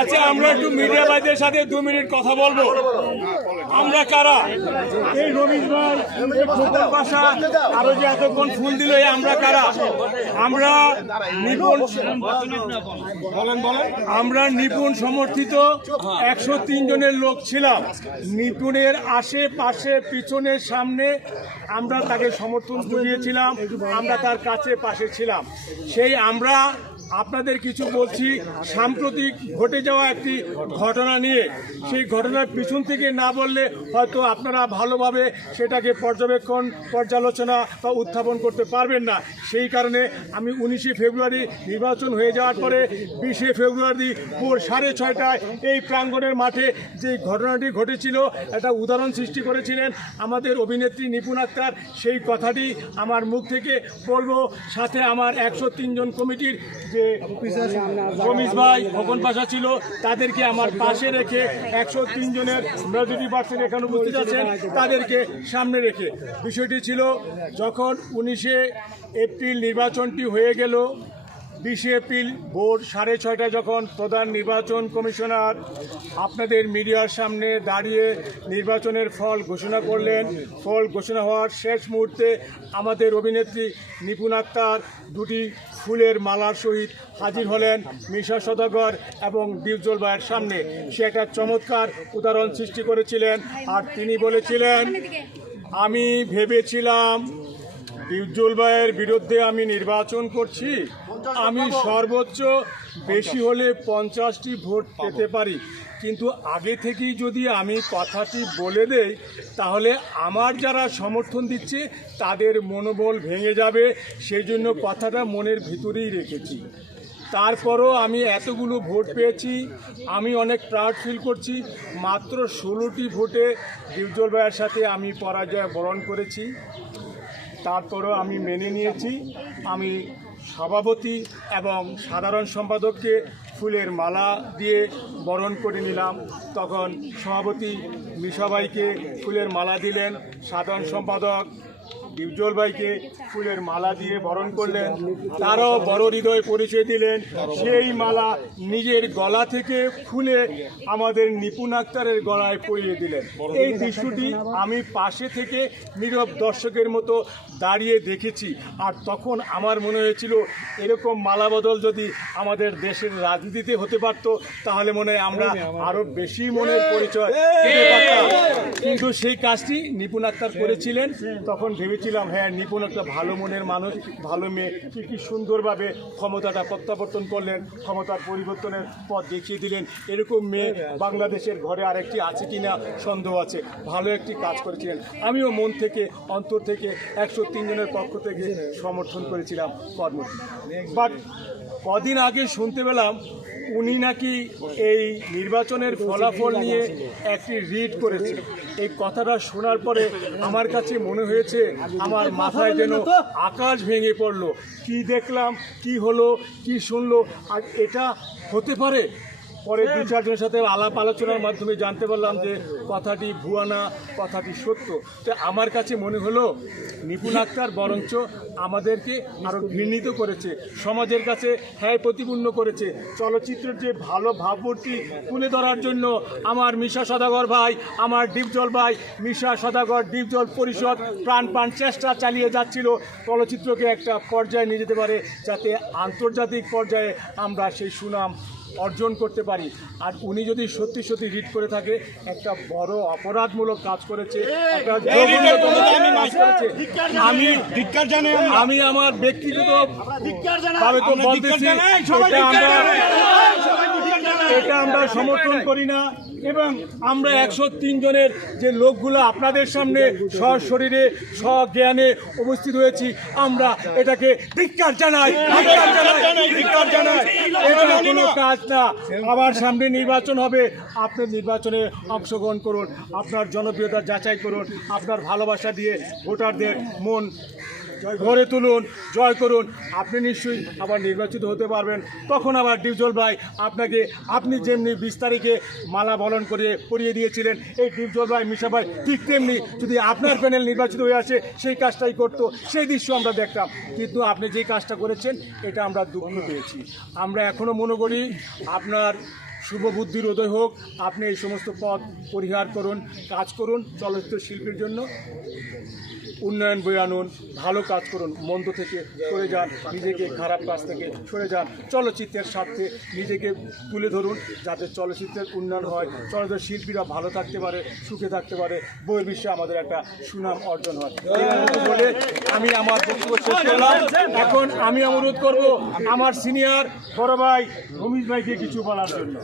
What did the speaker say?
আচ্ছা আমরা একটু মিডিয়া ভাইদের সাথে দু মিনিট কথা বলব। আমরা কারা? এই রবীন্দ্র ভাই এই খোকন পাশা আরও যে এতক্ষণ ফুল দিল আমরা কারা? আমরা নিপুণ বলেন বলেন। আমরা নিপুণ সমর্থিত একশো তিন জনের লোক ছিলাম। নিপুণের আশেপাশে পিছনের সামনে আমরা তাকে সমর্থন জুগিয়েছিলাম আমরা তার কাছে পাশে ছিলাম। সেই আমরা আপনাদের কিছু বলছি, সাম্প্রতিক ঘটে যাওয়া একটি ঘটনা নিয়ে। সেই ঘটনার পিছন থেকে না বললে হয়তো আপনারা ভালোভাবে সেটাকে পর্যবেক্ষণ, পর্যালোচনা বা উত্থাপন করতে পারবেন না। সেই কারণে আমি উনিশে ফেব্রুয়ারি নির্বাচন হয়ে যাওয়ার পরে বিশে ফেব্রুয়ারি ভোর সাড়ে ছয়টায় এই প্রাঙ্গণের মাঠে যে ঘটনাটি ঘটেছিল, একটা উদাহরণ সৃষ্টি করেছিলেন আমাদের অভিনেত্রী নিপুণ আক্তার। সেই কথাটি আমার মুখ থেকে বলব। সাথে আমার একশো তিনজন কমিটির যে রমিশ ভাই খোকন পাশা ছিল, তাদেরকে আমার পাশে রেখে একশো তিনজনের মেজরিটি পার্সেন্ট এখানে উপস্থিত আছেন, তাদেরকে সামনে রেখে। বিষয়টি ছিল যখন উনিশে এপ্রিল নির্বাচনটি হয়ে গেল বিশে এপ্রিল ভোর সাড়ে ছয়টায় যখন প্রধান নির্বাচন কমিশনার আপনাদের মিডিয়ার সামনে দাঁড়িয়ে নির্বাচনের ফল ঘোষণা করলেন, ফল ঘোষণা হওয়ার শেষ মুহূর্তে আমাদের অভিনেত্রী নিপুণ আক্তার দুটি ফুলের মালার সহিত হাজির হলেন মিশা সদাগর এবং ডিপজল ভাইয়ের সামনে। সে একটা চমৎকার উদাহরণ সৃষ্টি করেছিলেন আর তিনি বলেছিলেন, আমি ভেবেছিলাম উজ্জ্বল ভাইয়ের বিরুদ্ধে আমি নির্বাচন করছি। আমি সর্বোচ্চ বেশি হলে পঞ্চাশটি ভোট পেতে পারি। কিন্তু আগে থেকেই যদি আমি কথাটি বলে দেই, তাহলে আমার যারা সমর্থন দিচ্ছে, তাদের মনোবল ভেঙে যাবে। সেই জন্য কথাটা মনের ভিতরেই রেখেছি। তারপরও আমি এতগুলো ভোট পেয়েছি। আমি অনেক প্রাউড ফিল করছি। মাত্র ষোলোটি ভোটে ডিপজল ভাইয়ের সাথে আমি পরাজয় বরণ করেছি। তারপরও আমি মেনে নিয়েছি। আমি সভাপতি এবং সাধারণ সম্পাদককে ফুলের মালা দিয়ে বরণ করে নিলাম। তখন সভাপতি মিশাবাইকে ফুলের মালা দিলেন। সাধারণ সম্পাদক ডিপজল ভাইকে ফুলের মালা দিয়ে বরণ করলেন। তারও বড় হৃদয় পরিচয় দিলেন। সেই মালা নিজের গলা থেকে ফুলে আমাদের নিপুণ আক্তারের গলায় পরিয়ে দিলেন। এই দৃশ্যটি আমি পাশে থেকে নীরব দর্শকের মতো দাঁড়িয়ে দেখেছি। আর তখন আমার মনে হয়েছিল, এরকম মালা বদল যদি আমাদের দেশের রাজনীতিতে হতে পারতো, তাহলে মনে হয় আমরা আরও বেশি মনের পরিচয় কিন্তু সেই কাজটি নিপুণ আক্তার করেছিলেন। তখন ভেবেছিলাম হ্যাঁ নিপুণ একটা ভালো মনের মানুষ, ভালো মেয়ে। কি কি সুন্দরভাবে ক্ষমতাটা প্রত্যাবর্তন করলেন, ক্ষমতার পরিবর্তনের পথ দেখিয়ে দিলেন। এরকম মেয়ে বাংলাদেশের ঘরে আরেকটি আছে কি না সন্দেহ আছে। ভালো একটি কাজ করেছিলেন। আমিও মন থেকে, অন্তর থেকে একশো তিনজনের পক্ষ থেকে সমর্থন করেছিলাম কর্মটি বাট কদিন আগে শুনতে পেলাম, উনি নাকি এই নির্বাচনের ফলাফল নিয়ে একটি রিড করেছে। এই কথাটা শোনার পরে আমার কাছে মনে হয়েছে আমার মাথায় যেন আকাশ ভেঙে পড়ল। কি দেখলাম কি হলো কি শুনলো? আর এটা হতে পারে? পরে দু চারজনের সাথে আলাপ আলোচনার মাধ্যমে জানতে পারলাম যে কথাটি ভুয়া না, কথাটি সত্য। তো আমার কাছে মনে হলো, নিপুণ আক্তার বরঞ্চ আমাদেরকে আরও ঘৃণিত করেছে, সমাজের কাছে হ্যায় প্রতিপূর্ণ করেছে। চলচ্চিত্রের যে ভালো ভাবমূর্তি তুলে ধরার জন্য আমার মিশা সদাগর ভাই, আমার ডিপজল ভাই, মিশা সদাগর ডিপজল পরিষদ প্রাণ প্রাণ চেষ্টা চালিয়ে যাচ্ছিল। চলচ্চিত্রকে একটা পর্যায়ে নিয়ে যেতে পারে, যাতে আন্তর্জাতিক পর্যায়ে আমরা সেই সুনাম অর্জন করতে পারি। আর উনি যদি সত্যি সত্যি রিট করে থাকে একটা বড় অপরাধমূলক কাজ করেছে একটা কাজ করেছে। আমি আমি আমার ব্যক্তিগত ভাবে তো বলতেছি এটা আমরা সমর্থন করি না এবং আমরা একশো তিন জনের যে লোকগুলো আপনাদের সামনে সশরীরে স্বজ্ঞানে উপস্থিত হয়েছি, আমরা এটাকে ধিক্কার জানাই ধিক্কার জানাই কোনো কাজ না। আবার সামনে নির্বাচন হবে, আপনি নির্বাচনে অংশগ্রহণ করুন, আপনার জনপ্রিয়তা যাচাই করুন, আপনার ভালোবাসা দিয়ে ভোটারদের মন গড়ে তুলুন, জয় করুন। আপনি নিশ্চয়ই আবার নির্বাচিত হতে পারবেন। তখন আবার ডিপজল ভাই আপনাকে, আপনি যেমনি বিশ তারিখে মালা বলন করে পরিয়ে দিয়েছিলেন, এই ডিপজল ভাই, মিশা ভাই ঠিক তেমনি যদি আপনার প্যানেল নির্বাচিত হয়ে আসে, সেই কাজটাই করতো, সেই দৃশ্য আমরা দেখতাম। কিন্তু আপনি যে কাজটা করেছেন, এটা আমরা দুঃখ পেয়েছি। আমরা এখনও মনে করি আপনার শুভ বুদ্ধির উদয় হোক, আপনি এই সমস্ত পথ পরিহার করুন, কাজ করুন চলচ্চিত্র শিল্পীর জন্য। উন্নয়ন বই আনুন, ভালো কাজ করুন, মন্দ থেকে সরে যান, নিজেকে খারাপ কাজ থেকে সরে যান। চলচ্চিত্রের স্বার্থে নিজেকে তুলে ধরুন, যাতে চলচ্চিত্রের উন্নয়ন হয়। চলচ্চিত্র শিল্পীরা ভালো থাকতে পারে, সুখে থাকতে পারে। বই বিশ্বে আমাদের একটা সুনাম অর্জন হয়। বলে আমি আমার এখন আমি অনুরোধ করব আমার সিনিয়র বড় ভাই, রমিশ ভাইকে কিছু বলার জন্য।